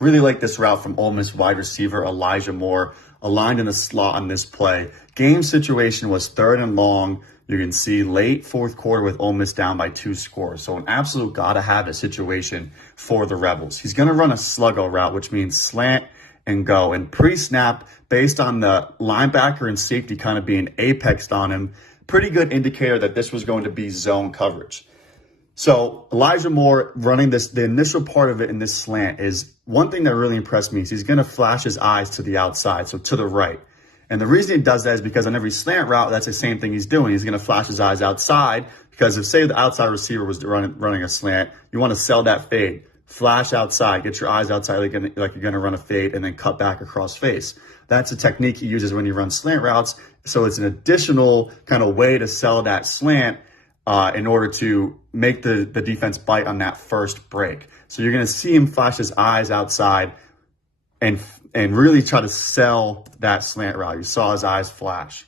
Really like this route from Ole Miss wide receiver Elijah Moore, aligned in the slot on this play. Game situation was 3rd and long. You can see late 4th quarter with Ole Miss down by 2 scores. So an absolute gotta-have-it situation for the Rebels. He's going to run a Sluggo route, which means slant and go. And pre-snap, based on the linebacker and safety kind of being apexed on him, pretty good indicator that this was going to be zone coverage. So Elijah Moore running this, the initial part of it in this slant is one thing that really impressed me is he's going to flash his eyes to the outside, so to the right. And the reason he does that is because on every slant route, that's the same thing he's doing. He's going to flash his eyes outside because if, say, the outside receiver was running a slant, you want to sell that fade. Flash outside, get your eyes outside like you're going to run a fade, and then cut back across face. That's a technique he uses when he runs slant routes. So it's an additional kind of way to sell that slant in order to make the defense bite on that first break. So you're going to see him flash his eyes outside and really try to sell that slant route. You saw his eyes flash.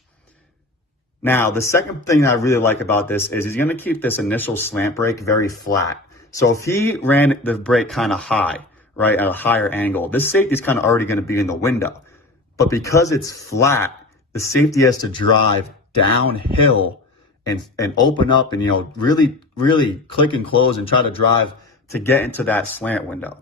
Now, the second thing I really like about this is he's going to keep this initial slant break very flat. So if he ran the break kind of high, right, at a higher angle, this safety is kind of already going to be in the window. But because it's flat, the safety has to drive downhill and open up and, really, really click and close and try to drive to get into that slant window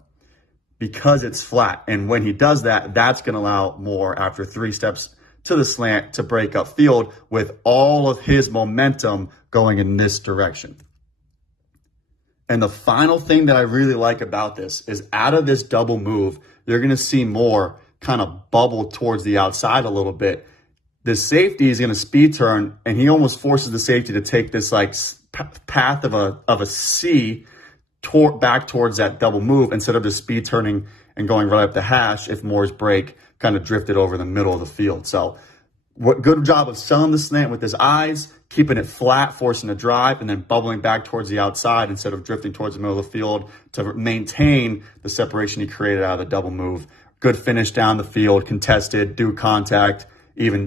because it's flat. And when he does that, that's going to allow Moore, after 3 steps to the slant, to break up field with all of his momentum going in this direction. And the final thing that I really like about this is out of this double move, you're going to see Moore kind of bubble towards the outside a little bit. The safety is going to speed turn, and he almost forces the safety to take this like path of a C back towards that double move instead of just speed turning and going right up the hash if Moore's break kind of drifted over the middle of the field. So good job of selling the slant with his eyes, keeping it flat, forcing a drive, and then bubbling back towards the outside instead of drifting towards the middle of the field to maintain the separation he created out of the double move. Good finish down the field, contested, do contact, even